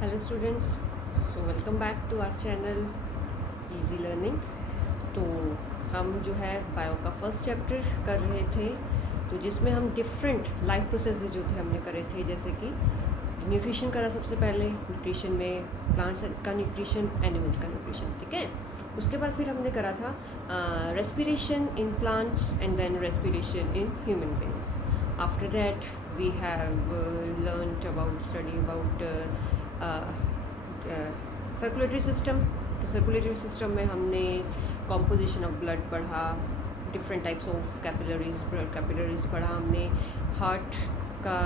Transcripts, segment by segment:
Hello students, so welcome back to our channel easy learning. तो हम जो है बायो का फर्स्ट चैप्टर कर रहे थे, तो जिसमें हम डिफरेंट लाइफ प्रोसेसेस जो थे हमने करे थे, जैसे कि न्यूट्रिशन करा सबसे पहले। न्यूट्रिशन में प्लांट्स का न्यूट्रिशन, एनिमल्स का न्यूट्रिशन, ठीक है। उसके बाद फिर हमने करा था respiration in plants and then respiration in human beings. After that we have learned about study about circulatory system. तो सर्कुलेटरी सिस्टम में हमने कॉम्पोजिशन ऑफ ब्लड पढ़ा, different types of capillaries, blood capillaries पढ़ा हमने, हार्ट का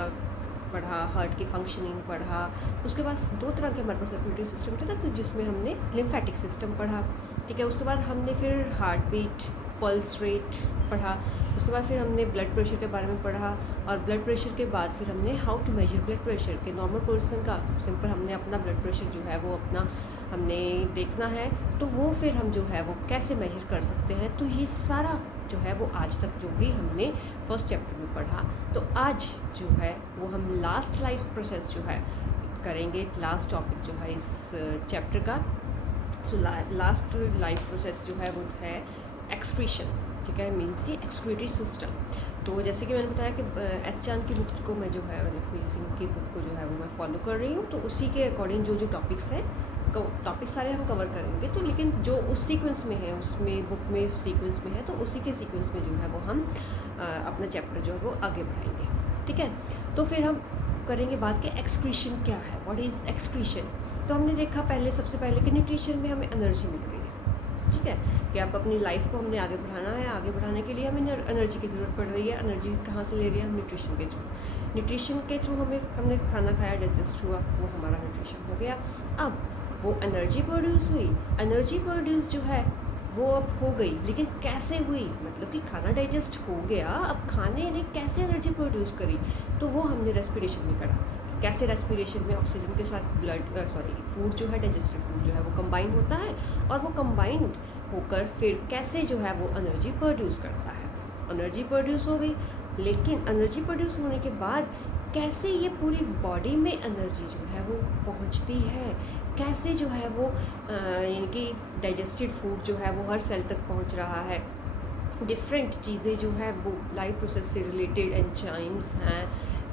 पढ़ा, heart की functioning पढ़ा। उसके बाद दो तरह के हमारे पास सर्कुलेटरी सिस्टम थे ना, तो जिसमें हमने लिम्फेटिक सिस्टम पढ़ा, ठीक है। उसके बाद हमने फिर हार्ट बीट, पल्स रेट पढ़ा। उसके बाद फिर हमने ब्लड प्रेशर के बारे में पढ़ा, और ब्लड प्रेशर के बाद फिर हमने how to measure blood pressure के नॉर्मल पर्सन का सिंपल हमने अपना ब्लड प्रेशर जो है वो अपना हमने देखना है, तो वो फिर हम जो है वो कैसे मेजर कर सकते हैं। तो ये सारा जो है वो आज तक जो भी हमने फर्स्ट चैप्टर में पढ़ा, तो आज जो है वो हम लास्ट लाइफ प्रोसेस जो है करेंगे, लास्ट टॉपिक जो है इस चैप्टर का। सो लास्ट लाइफ प्रोसेस जो है वो है एक्सक्रीशन, ठीक है, मीन्स कि एक्सक्रीटरी सिस्टम। तो जैसे कि मैंने बताया कि एस चांद की बुक को मैं जो है लक्ष्मी सिंह की बुक को जो है वो मैं फॉलो कर रही हूँ, तो उसी के अकॉर्डिंग जो जो टॉपिक्स हैं, टॉपिक सारे हम कवर करेंगे। तो लेकिन जो उस सीक्वेंस में है, उसमें बुक में सीक्वेंस में है, तो उसी के सीक्वेंस में जो है वो हम अपना चैप्टर जो है वो आगे बढ़ाएंगे, ठीक है। तो फिर हम करेंगे बात कि एक्सक्रीशन क्या है, व्हाट इज़ एक्सक्रीशन। तो हमने देखा पहले, सबसे पहले कि न्यूट्रिशन में हमें एनर्जी मिल रही है, ठीक है, कि आप अपनी लाइफ को हमने आगे बढ़ाना है, आगे बढ़ाने के लिए हमें एनर्जी की ज़रूरत पड़ रही है। एनर्जी कहाँ से ले रही है हम? न्यूट्रिशन के थ्रू। न्यूट्रिशन के थ्रू हमने खाना खाया, डाइजेस्ट हुआ, वो हमारा न्यूट्रिशन हो गया। अब वो एनर्जी प्रोड्यूस हुई, एनर्जी प्रोड्यूस जो है वो अब हो गई, लेकिन कैसे हुई? मतलब कि खाना डाइजेस्ट हो गया, अब खाने ने कैसे एनर्जी प्रोड्यूस करी, तो वो हमने रेस्पिरेशन में करा। कैसे रेस्पिरेशन में ऑक्सीजन के साथ फूड जो है, डाइजेस्टेड फूड जो है वो कंबाइन होता है, और वो कंबाइंड होकर फिर कैसे जो है वो एनर्जी प्रोड्यूस करता है। एनर्जी प्रोड्यूस हो गई, लेकिन एनर्जी प्रोड्यूस होने के बाद कैसे ये पूरी बॉडी में एनर्जी जो है वो पहुंचती है, कैसे जो है वो यानी कि डाइजेस्टेड फूड जो है वो हर सेल तक पहुंच रहा है। डिफरेंट चीज़ें जो है वो लाइफ प्रोसेस से रिलेटेड एंजाइम्स हैं,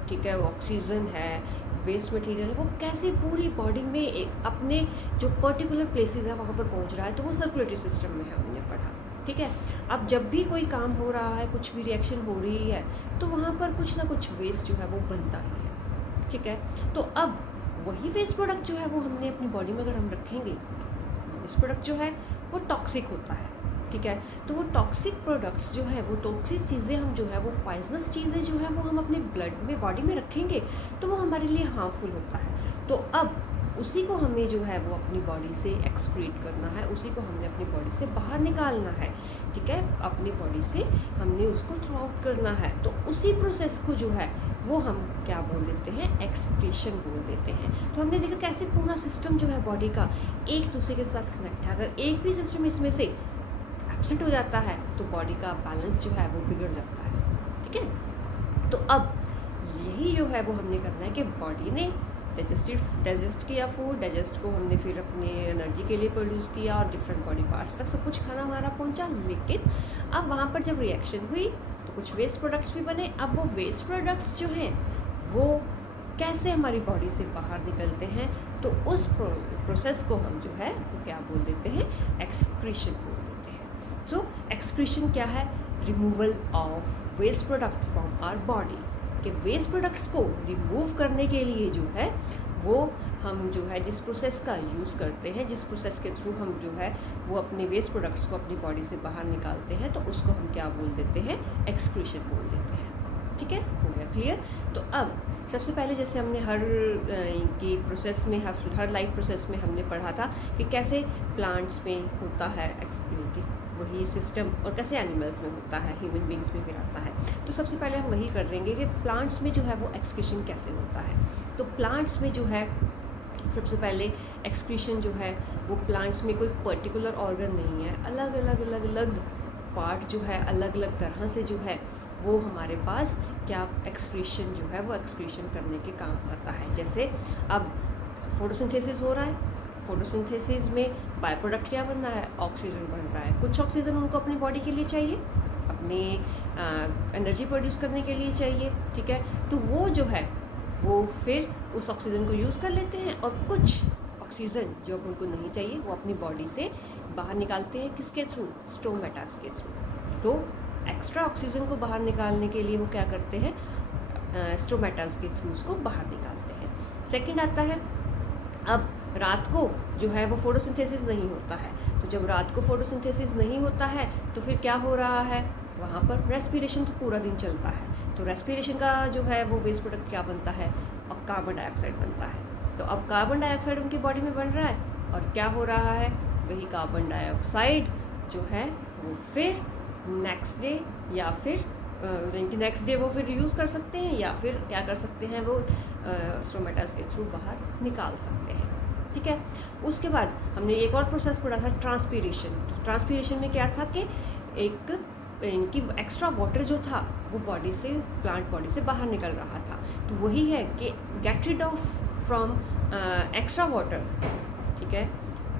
ठीक है, ऑक्सीजन है, वेस्ट मटेरियल है, वो कैसे पूरी बॉडी में अपने जो पर्टिकुलर प्लेसेस है वहाँ पर पहुँच रहा है, तो वो सर्कुलेटरी सिस्टम में है, हमने पढ़ा, ठीक है। अब जब भी कोई काम हो रहा है, कुछ भी रिएक्शन हो रही है, तो वहाँ पर कुछ ना कुछ वेस्ट जो है वो बनता ही है, ठीक है। तो अब वही वेस्ट प्रोडक्ट जो है वो हमने अपनी बॉडी में अगर हम रखेंगे, वेस्ट प्रोडक्ट जो है वो टॉक्सिक होता है, ठीक है। तो वो टॉक्सिक प्रोडक्ट्स जो है, वो टॉक्सिक चीज़ें हम जो है वो पॉइजनस चीज़ें जो है वो हम अपने ब्लड में, बॉडी में रखेंगे, तो वो हमारे लिए हार्मफुल होता है। तो अब उसी को हमें जो है वो अपनी बॉडी से एक्सक्रीट करना है, उसी को हमने अपनी बॉडी से बाहर निकालना है, ठीक है। अपनी बॉडी से हमने उसको थ्रो आउट करना है। तो उसी प्रोसेस को जो है वो हम क्या बोल देते हैं? एक्सक्रीशन बोल देते हैं। तो हमने देखा कैसे पूरा सिस्टम जो है बॉडी का एक दूसरे के साथ कनेक्ट है। अगर एक भी सिस्टम इसमें से एब्सेंट हो जाता है तो बॉडी का बैलेंस जो है वो बिगड़ जाता है, ठीक है। तो अब यही जो है वो हमने करना है कि बॉडी ने डाइजेस्ट किया फूड, डाइजेस्ट को हमने फिर अपने एनर्जी के लिए प्रोड्यूस किया, और डिफरेंट बॉडी पार्ट्स तक सब कुछ खाना हमारा पहुंचा। लेकिन अब वहाँ पर जब रिएक्शन हुई तो कुछ वेस्ट प्रोडक्ट्स भी बने। अब वो वेस्ट प्रोडक्ट्स जो हैं वो कैसे हमारी बॉडी से बाहर निकलते हैं, तो उस प्रोसेस को हम जो है वो क्या बोल देते हैं? एक्सक्रीशन बोल देते हैं। सो एक्सक्रीशन क्या है? Removal of waste product from our body. कि वेस्ट प्रोडक्ट्स को रिमूव करने के लिए जो है वो हम जो है जिस प्रोसेस का यूज़ करते हैं, जिस प्रोसेस के थ्रू हम जो है वो अपने वेस्ट प्रोडक्ट्स को अपनी बॉडी से बाहर निकालते हैं, तो उसको हम क्या बोल देते हैं? एक्सक्रीशन बोल देते हैं, ठीक है। हो गया क्लियर। तो अब सबसे पहले जैसे हमने हर की प्रोसेस में, हर लाइफ प्रोसेस में हमने पढ़ा था कि कैसे प्लांट्स में होता है वही सिस्टम, और कैसे एनिमल्स में होता है, ह्यूमन बींग्स में भी आता है। तो सबसे पहले हम वही कर लेंगे कि प्लांट्स में जो है वो एक्सक्रीशन कैसे होता है। तो प्लांट्स में जो है सबसे पहले एक्सक्रीशन जो है वो प्लांट्स में कोई पर्टिकुलर ऑर्गन नहीं है, अलग अलग पार्ट जो है अलग अलग तरह से जो है वो हमारे पास क्या एक्सक्रीशन जो है वो एक्सक्रीशन करने के काम आता है। जैसे अब फोटोसिंथेसिस हो रहा है, फोटोसिंथेसिस में बाय प्रोडक्ट क्या बन रहा है, ऑक्सीजन बन रहा है। कुछ ऑक्सीजन उनको अपनी बॉडी के लिए चाहिए, अपनी एनर्जी प्रोड्यूस करने के लिए चाहिए, ठीक है। तो वो जो है वो फिर उस ऑक्सीजन को यूज़ कर लेते हैं, और कुछ ऑक्सीजन जो अब उनको नहीं चाहिए वो अपनी बॉडी से बाहर निकालते हैं, किसके थ्रू, स्टोमेटास के थ्रू। तो एक्स्ट्रा ऑक्सीजन को बाहर निकालने के लिए वो क्या करते हैं, स्टोमेटास के थ्रू उसको बाहर निकालते हैं। सेकंड आता है, अब रात को जो है वो फोटोसिंथेसिस नहीं होता है, तो जब रात को फोटोसिंथेसिस नहीं होता है तो फिर क्या हो रहा है, वहाँ पर रेस्पिरेशन तो पूरा दिन चलता है। तो रेस्पिरेशन का जो है वो वेस्ट प्रोडक्ट क्या बनता है, और कार्बन डाइऑक्साइड बनता है। तो अब कार्बन डाइऑक्साइड उनकी बॉडी में बन रहा है, और क्या हो रहा है, वही कार्बन डाइऑक्साइड जो है वो फिर नेक्स्ट डे या फिर नेक्स्ट डे वो फिर यूज़ कर सकते हैं, या फिर क्या कर सकते हैं, वो स्टोमेटास के थ्रू बाहर निकाल सकते हैं, ठीक है। उसके बाद हमने एक और प्रोसेस पढ़ा था, ट्रांसपीरेशन। तो ट्रांसपीरेशन में क्या था कि एक इनकी एक्स्ट्रा वाटर जो था वो बॉडी से, प्लांट बॉडी से बाहर निकल रहा था। तो वही है कि get rid of from extra water, ठीक है।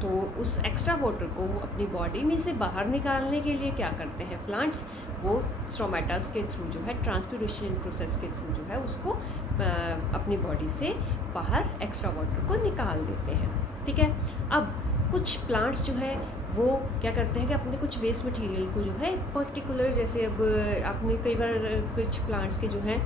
तो उस एक्स्ट्रा वाटर को वो अपनी बॉडी में से बाहर निकालने के लिए क्या करते हैं प्लांट्स, वो स्टोमेटास के थ्रू जो है, ट्रांसपीरेशन प्रोसेस के थ्रू जो है उसको अपनी बॉडी से बाहर एक्स्ट्रा वाटर को निकाल देते हैं, ठीक है। अब कुछ प्लांट्स जो है वो क्या करते हैं कि अपने कुछ वेस्ट मटेरियल को जो है पर्टिकुलर, जैसे अब आपने कई बार कुछ प्लांट्स के जो हैं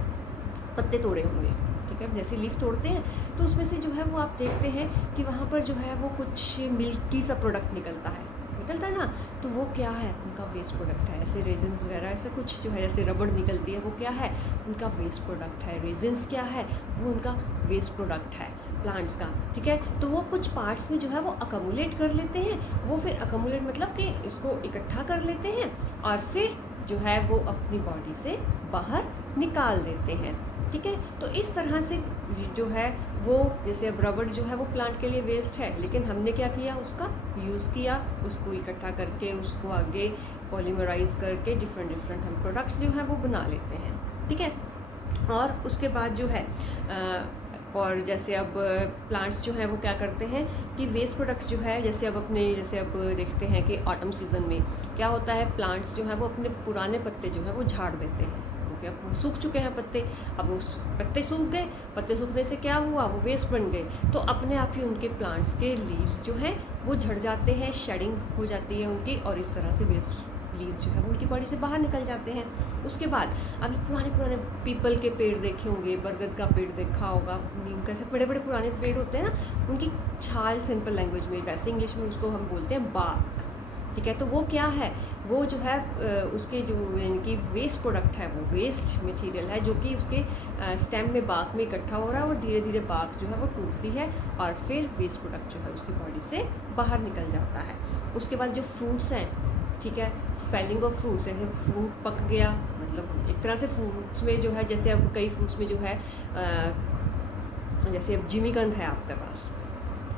पत्ते तोड़े होंगे, ठीक है, जैसे लीफ तोड़ते हैं तो उसमें से जो है वो आप देखते हैं कि वहाँ पर जो है वो कुछ मिल्की सा प्रोडक्ट निकलता है ना, तो वो क्या है, उनका वेस्ट प्रोडक्ट है। ऐसे रेजिन्स वगैरह ऐसा कुछ जो है, जैसे रबड़ निकलती है, वो क्या है, उनका वेस्ट प्रोडक्ट है। रेजिन्स क्या है, वो उनका वेस्ट प्रोडक्ट है प्लांट्स का, ठीक है। तो वो कुछ पार्ट्स में जो है वो अकमुलेट कर लेते हैं, वो फिर अकमुलेट मतलब कि इसको इकट्ठा कर लेते हैं, और फिर जो है वो अपनी बॉडी से बाहर निकाल देते हैं, ठीक है। तो इस तरह से जो है वो, जैसे अब रबड़ जो है वो प्लांट के लिए वेस्ट है, लेकिन हमने क्या किया, उसका यूज़ किया, उसको इकट्ठा करके उसको आगे पॉलीमराइज करके डिफरेंट हम प्रोडक्ट्स जो हैं वो बना लेते हैं, ठीक है। और उसके बाद जो है और जैसे अब प्लांट्स जो हैं वो क्या करते हैं कि वेस्ट प्रोडक्ट्स जो है, जैसे अब देखते हैं कि ऑटम सीज़न में क्या होता है, प्लांट्स जो है वो अपने पुराने पत्ते जो है वो झाड़ देते हैं, क्योंकि अब सूख चुके हैं पत्ते, अब उस पत्ते सूख गए, पत्ते सूखने से क्या हुआ, वो वेस्ट बन गए, तो अपने आप ही उनके प्लांट्स के लीव्स जो हैं वो झड़ जाते हैं, शेडिंग हो जाती है उनकी, और इस तरह से वेस्ट लीव्स जो है वो उनकी बॉडी से बाहर निकल जाते हैं। उसके बाद अभी पुराने पीपल के पेड़ देखे होंगे, बरगद का पेड़ देखा होगा, नीम का, ऐसे बड़े पुराने पेड़ होते हैं ना, उनकी छाल, सिंपल लैंग्वेज में, वैसे इंग्लिश में उसको हम बोलते हैं बार्क, ठीक है। तो वो क्या है, वो जो है उसके जो इनकी वेस्ट प्रोडक्ट है, वो वेस्ट मटेरियल है जो कि उसके स्टेम में, बार्क में इकट्ठा हो रहा है, और धीरे धीरे बार्क जो है वो टूटती है, और फिर वेस्ट प्रोडक्ट जो है उसकी बॉडी से बाहर निकल जाता है। उसके बाद जो फ्रूट्स हैं, ठीक है, फेलिंग ऑफ फ्रूट्स, जैसे फ्रूट पक गया, मतलब एक तरह से फ्रूट्स में जो है, जैसे अब कई फ्रूट्स में जो है जैसे अब जिमीकंद है आपके पास,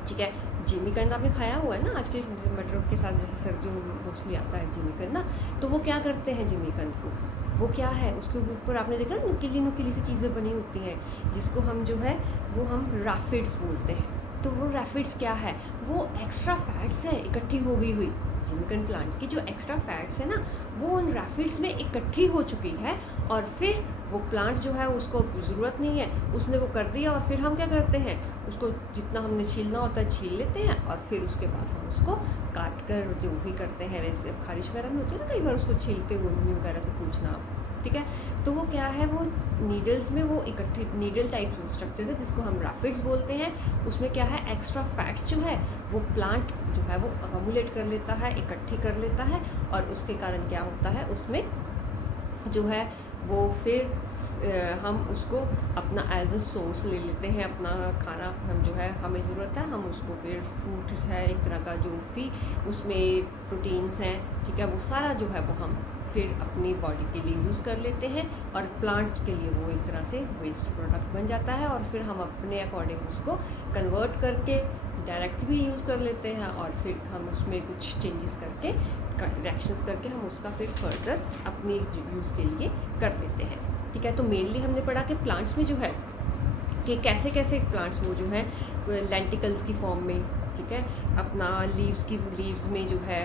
ठीक है, जिमीकंद आपने खाया हुआ है ना, आज के मटर के साथ जैसे सर्दियों में मोस्टली आता है जिमीकंद ना, तो वो क्या करते हैं जिमीकंद को, वो क्या है, उसके ऊपर आपने देखा ना नुकीली सी चीज़ें बनी होती हैं, जिसको हम जो है वो हम रैफिड्स बोलते हैं। तो वो रैफिड्स क्या है, वो एक्स्ट्रा फैट्स है इकट्ठी हो गई हुई, जिमीकंद प्लांट की जो एक्स्ट्रा फैट्स है ना, वो उन रैफिड्स में इकट्ठी हो चुकी है, और फिर वो प्लांट जो है उसको ज़रूरत नहीं है, उसने वो कर दिया, और फिर हम क्या करते हैं, उसको जितना हमने छीलना होता है छील लेते हैं, और फिर उसके बाद हम उसको काट कर जो भी करते हैं, वैसे खारिश वगैरह में होती है ना कई बार, उसको छीलते हुए मम्मी वगैरह से पूछना, ठीक है। तो वो क्या है, वो नीडल्स में वो इकट्ठे नीडल टाइप स्ट्रक्चर है जिसको हम रैफिड्स बोलते हैं, उसमें क्या है, एक्स्ट्रा फैट्स जो है वो प्लांट जो है वो अकमुलेट कर लेता है, इकट्ठी कर लेता है, और उसके कारण क्या होता है, उसमें जो है वो फिर हम उसको अपना एज अ सोर्स ले लेते हैं, अपना खाना हम जो है हमें ज़रूरत है, हम उसको फिर फ्रूट है एक तरह का जो भी उसमें प्रोटीन्स हैं, ठीक है, वो सारा जो है वो हम फिर अपनी बॉडी के लिए यूज़ कर लेते हैं, और प्लांट्स के लिए वो एक तरह से वेस्ट प्रोडक्ट बन जाता है, और फिर हम अपने अकॉर्डिंग उसको कन्वर्ट करके डायरेक्ट भी यूज़ कर लेते हैं, और फिर हम उसमें कुछ चेंजेस करके, रिएक्शंस करके हम उसका फिर फर्दर अपने यूज़ के लिए कर लेते हैं, ठीक है। तो मेनली हमने पढ़ा कि प्लांट्स में जो है कि कैसे प्लांट्स वो जो है लेंटिकल्स की फॉर्म में, ठीक है, अपना लीव्स में जो है,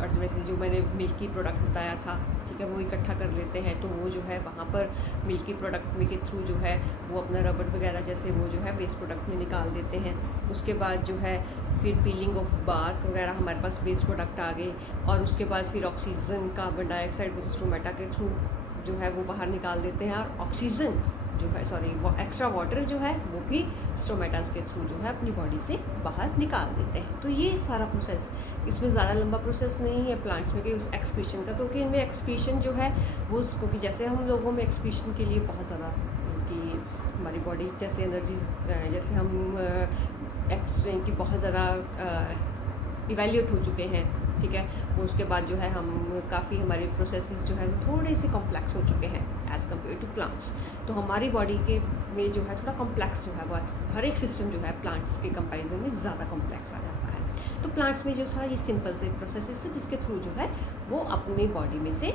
और जैसे जो मैंने मिल्की प्रोडक्ट बताया था, ठीक है, वो इकट्ठा कर लेते हैं, तो वो जो है वहाँ पर मिल्की प्रोडक्ट में के थ्रू जो है वो अपना रबर वगैरह जैसे वो जो है वेस्ट प्रोडक्ट में निकाल देते हैं। उसके बाद जो है फिर पीलिंग ऑफ बार्क वगैरह हमारे पास वेस्ट प्रोडक्ट आ गए, और उसके बाद फिर ऑक्सीजन, कार्बन डाइऑक्साइड को स्टोमेटा के थ्रू जो है वो बाहर निकाल देते हैं, और ऑक्सीजन जो है वो एक्स्ट्रा वाटर जो है वो भी स्टोमेटास के थ्रू जो है अपनी बॉडी से बाहर निकाल देते हैं। तो ये सारा प्रोसेस, इसमें ज़्यादा लंबा प्रोसेस नहीं है प्लांट्स में कि उस एक्सक्रीशन का, क्योंकि इनमें एक्सक्रीशन जो है वो, क्योंकि जैसे हम लोगों में एक्सक्रीशन के लिए बहुत ज़्यादा कि हमारी बॉडी जैसे एनर्जी, जैसे हम की बहुत ज़्यादा इवेल्यूएट हो चुके हैं, ठीक है, और उसके बाद जो है हम काफ़ी हमारे प्रोसेसेस जो है थोड़े से कॉम्प्लेक्स हो चुके हैं एज़ कम्पेयर टू प्लांट्स। तो हमारी बॉडी के में जो है थोड़ा कॉम्प्लेक्स जो है वो हर एक सिस्टम जो है प्लांट्स के कंपैरिजन में ज़्यादा कॉम्प्लेक्स आ जाता है। तो प्लांट्स में जो था ये सिंपल से प्रोसेसेस है जिसके थ्रू जो है वो अपनी बॉडी में से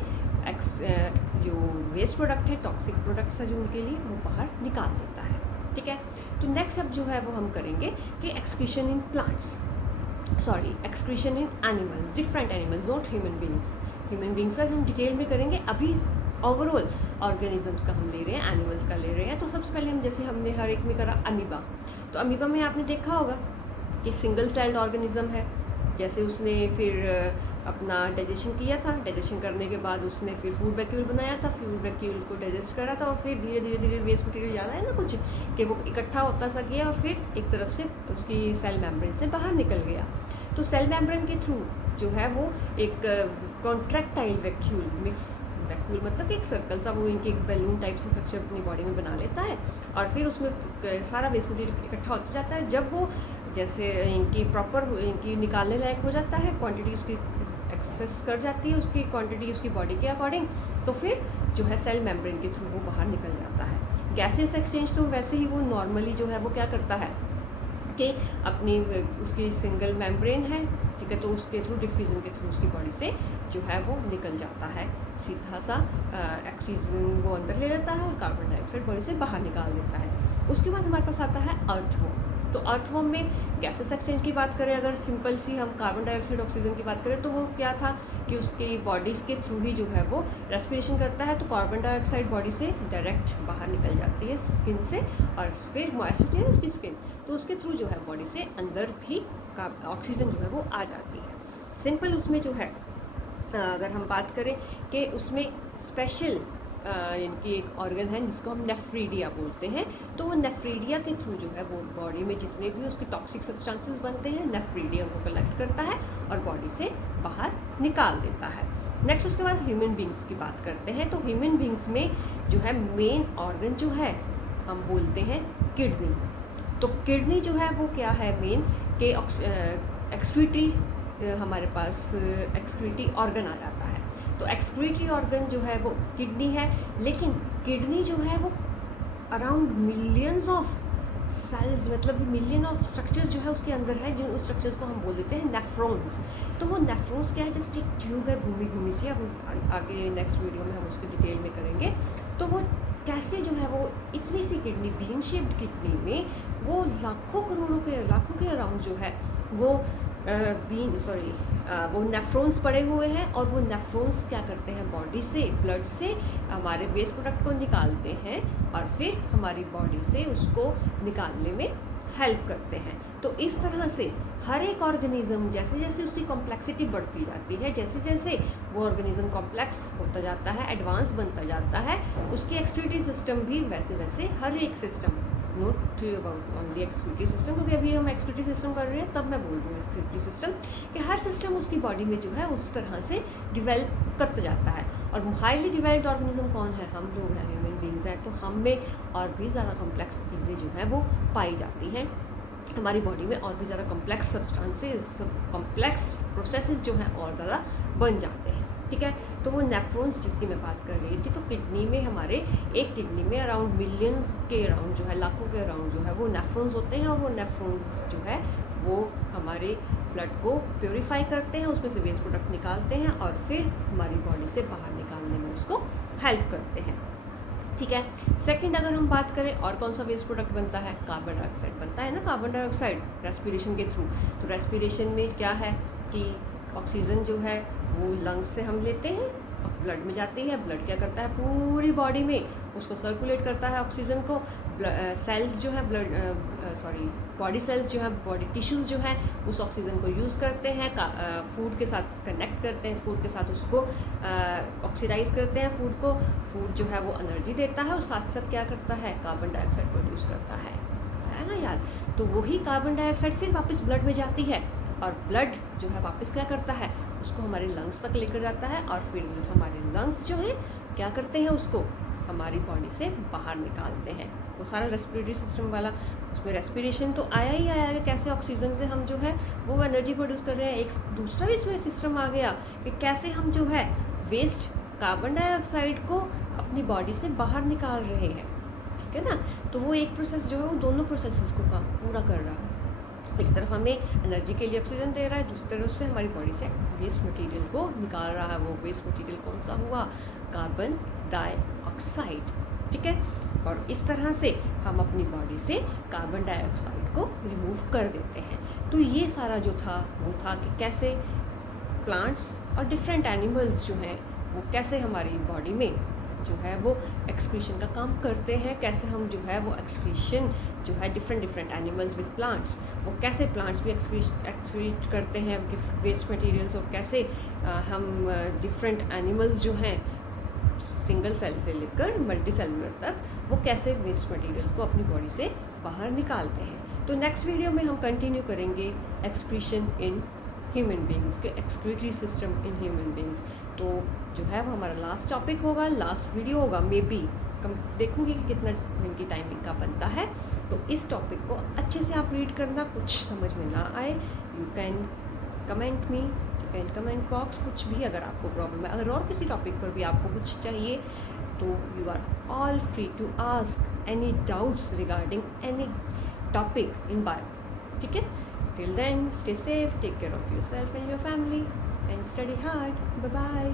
जो वेस्ट प्रोडक्ट है, टॉक्सिक प्रोडक्ट्स है जो उनके लिए, वो बाहर निकाल देता है, ठीक है। तो नेक्स्ट अब जो है वो हम करेंगे कि excretion in plants, sorry excretion in animals, different animals, not human beings. Human beings का हम डिटेल में करेंगे, अभी ओवरऑल ऑर्गेनिजम्स का हम ले रहे हैं, एनिमल्स का ले रहे हैं। तो सबसे पहले हम जैसे हमने हर एक में करा अमीबा, तो अमीबा में आपने देखा होगा कि सिंगल सेल्ड ऑर्गेनिज्म है। जैसे उसने फिर अपना डाइजेशन किया था, डाइजेशन करने के बाद उसने फिर फूड वैक्यूल बनाया था, फूड वैक्यूल को डाइजेस्ट करा था, और फिर धीरे धीरे धीरे वेस्ट मटेरियल ज़्यादा है ना कुछ कि वो इकट्ठा होता सा गया, और फिर एक तरफ से उसकी सेल मेम्ब्रेन से बाहर निकल गया। तो सेल मेम्ब्रेन के थ्रू जो है वो एक कॉन्ट्रैक्टाइल वैक्यूल मतलब कि एक सर्कल सा, वो इनके एक बैलून टाइप से स्ट्रक्चर अपनी बॉडी में बना लेता है, और फिर उसमें सारा वेस्ट मटेरियल इकट्ठा होता जाता है। जब वो जैसे इनकी निकालने लायक हो जाता है, क्वांटिटी उसकी एक्सेस कर जाती है, उसकी क्वांटिटी उसकी बॉडी के अकॉर्डिंग, तो फिर जो है सेल मेम्ब्रेन के थ्रू वो बाहर निकल जाता है। गैसेस एक्सचेंज तो वैसे ही वो नॉर्मली जो है वो क्या करता है कि अपनी उसकी सिंगल मेम्ब्रेन है, ठीक है, तो उसके थ्रू डिफ्यूजन के थ्रू उसकी बॉडी से जो है वो निकल जाता है, सीधा सा ऑक्सीजन वो अंदर ले लेता है और कार्बन डाइऑक्साइड बॉडी से बाहर निकाल देता है। उसके बाद हमारे पास आता है अर्थवॉर्म। तो अर्थवॉर्म में गैसेस एक्सचेंज की बात करें, अगर सिंपल सी हम कार्बन डाइऑक्साइड ऑक्सीजन की बात करें, तो वो क्या था कि उसकी बॉडीज़ के थ्रू ही जो है वो रेस्पिरेशन करता है, तो कार्बन डाइऑक्साइड बॉडी से डायरेक्ट बाहर निकल जाती है स्किन से, और फिर मॉइस्ट होती है उसकी स्किन, तो उसके थ्रू जो है बॉडी से अंदर भी ऑक्सीजन जो है वो आ जाती है। सिंपल उसमें जो है अगर हम बात करें कि उसमें स्पेशल इनकी एक ऑर्गन है जिसको हम नेफ्रीडिया बोलते हैं, तो वो नेफ्रीडिया के थ्रू जो है वो बॉडी में जितने भी उसके टॉक्सिक सब्सटेंसेस बनते हैं, नेफ्रीडिया उनको कलेक्ट करता है और बॉडी से बाहर निकाल देता है। नेक्स्ट उसके बाद ह्यूमन बींग्स की बात करते हैं। तो ह्यूमन बींग्स में जो है मेन ऑर्गन जो है हम बोलते हैं किडनी। तो किडनी जो है वो क्या है मेन के एक्सक्रीटरी, हमारे पास एक्सक्रीटरी ऑर्गन आ जाता है। तो एक्सक्रीटरी ऑर्गन जो है वो किडनी है, लेकिन किडनी जो है वो अराउंड मिलियंस ऑफ सेल्स, मतलब मिलियन ऑफ स्ट्रक्चर्स जो है उसके अंदर है, जिन स्ट्रक्चर्स को हम बोल देते हैं नेफ्रॉन्स। तो वो नेफ्रॉन्स क्या है, जस्ट एक ट्यूब है घूमी घूमी सी, अब आगे नेक्स्ट वीडियो में हम उसकी डिटेल में करेंगे। तो वो कैसे जो है वो इतनी सी किडनी, बीन शेप्ड किडनी में वो लाखों के अराउंड जो है वो वो नेफ्रॉन्स पड़े हुए हैं, और वो नेफ्रॉन्स क्या करते हैं बॉडी से, ब्लड से हमारे वेस्ट प्रोडक्ट को निकालते हैं, और फिर हमारी बॉडी से उसको निकालने में हेल्प करते हैं। तो इस तरह से हर एक ऑर्गेनिज्म जैसे जैसे उसकी कॉम्प्लेक्सिटी बढ़ती जाती है, जैसे जैसे वो ऑर्गेनिज्म कॉम्प्लेक्स होता जाता है, एडवांस बनता जाता है, उसकी एक्सक्रीटरी सिस्टम भी वैसे वैसे हर एक system, note about only excretory system, क्योंकि अभी हम एक्सक्रीटरी सिस्टम कर रहे हैं तब मैं बोल रही हूँ एक्सक्रीटरी सिस्टम, कि हर सिस्टम उसकी बॉडी में जो है उस तरह से डिवेल्प करता जाता है। और हाईली डिवेल्प्ड ऑर्गेनिज्म कौन है, हम लोग हैं, ह्यूमन बींग्स हैं। तो हम में और भी ज़्यादा कॉम्प्लेक्स चीज़ें जो है वो पाई जाती हैं हमारी बॉडी में, और भी ज़्यादा कॉम्प्लेक्स सब्सटेंसेस, कॉम्प्लेक्स प्रोसेसेस जो हैं और ज़्यादा बन जाते हैं, ठीक है। तो वो नेफ्रॉन्स जिसकी मैं बात कर रही थी, तो किडनी में हमारे एक किडनी में अराउंड मिलियन के अराउंड जो है, लाखों के अराउंड जो है वो नेफ्रॉन्स होते हैं, और वो नेफ्रॉन्स जो है वो हमारे ब्लड को प्योरीफाई करते हैं, उसमें से वेस्ट प्रोडक्ट निकालते हैं, और फिर हमारी बॉडी से बाहर निकालने में उसको हेल्प करते हैं। ठीक है। सेकंड अगर हम बात करें और कौन सा वेस्ट प्रोडक्ट बनता है, कार्बन डाइऑक्साइड बनता है ना, कार्बन डाइऑक्साइड रेस्पिरेशन के थ्रू। तो रेस्पिरेशन में क्या है कि ऑक्सीजन जो है वो लंग्स से हम लेते हैं और ब्लड में जाती है। ब्लड क्या करता है, पूरी बॉडी में उसको सर्कुलेट करता है ऑक्सीजन को। सेल्स जो है बॉडी सेल्स जो है, बॉडी टिश्यूज़ जो हैं उस ऑक्सीजन को यूज़ करते हैं, फूड के साथ कनेक्ट करते हैं, फूड के साथ उसको ऑक्सीडाइज करते हैं फूड को। फूड जो है वो एनर्जी देता है और साथ साथ क्या करता है, कार्बन डाइऑक्साइड प्रोड्यूस करता है ना यार। तो वही कार्बन डाइऑक्साइड फिर वापस ब्लड में जाती है और ब्लड जो है वापस क्या करता है, उसको हमारे लंग्स तक लेकर जाता है और फिर हमारे लंग्स जो हैं क्या करते हैं, उसको हमारी बॉडी से बाहर निकालते हैं। वो सारा रेस्पिरेटरी सिस्टम वाला, उसमें रेस्पिरेशन तो आया ही आया है, कैसे ऑक्सीजन से हम जो है वो एनर्जी प्रोड्यूस कर रहे हैं। एक दूसरा भी इसमें सिस्टम आ गया कि कैसे हम जो है वेस्ट कार्बन डाइऑक्साइड को अपनी बॉडी से बाहर निकाल रहे हैं, ठीक है ना। तो वो एक प्रोसेस जो है वो दोनों प्रोसेसेस को काम पूरा कर रहा है। एक तरफ हमें एनर्जी के लिए ऑक्सीजन दे रहा है, दूसरी तरफ से हमारी बॉडी से वेस्ट मटेरियल को निकाल रहा है। वो वेस्ट मटेरियल कौन सा हुआ, कार्बन डाइऑक्साइड, ठीक है। और इस तरह से हम अपनी बॉडी से कार्बन डाइऑक्साइड को रिमूव कर देते हैं। तो ये सारा जो था वो था कि कैसे प्लांट्स और डिफरेंट एनिमल्स जो हैं वो कैसे हमारी बॉडी में जो है वो एक्सक्रीशन का काम करते हैं, कैसे हम जो है वो एक्सक्रीशन जो है डिफरेंट एनिमल्स विद प्लांट्स, वो कैसे प्लांट्स भी एक्सक्रीट करते हैं वेस्ट मटेरियल्स, और कैसे हम डिफरेंट एनिमल्स जो हैं सिंगल सेल से लेकर मल्टी सेलुलर तक वो कैसे वेस्ट मटेरियल को अपनी बॉडी से बाहर निकालते हैं। तो नेक्स्ट वीडियो में हम कंटिन्यू करेंगे एक्सक्रीशन इन ह्यूमन बींग्स के, excretory system in human beings. तो जो है वो हमारा लास्ट टॉपिक होगा, लास्ट वीडियो होगा, मे बी देखूंगी कि कितना दिन की टाइमिंग का बनता है। तो इस टॉपिक को अच्छे से आप रीड करना, कुछ समझ में ना आए you can comment me, you can comment box, कुछ भी अगर आपको प्रॉब्लम है, अगर और किसी टॉपिक पर भी आपको कुछ चाहिए तो you are all free to ask any doubts regarding any topic in bio, ठीक है। Till then, stay safe, take care of yourself and your family, and study hard. Bye bye.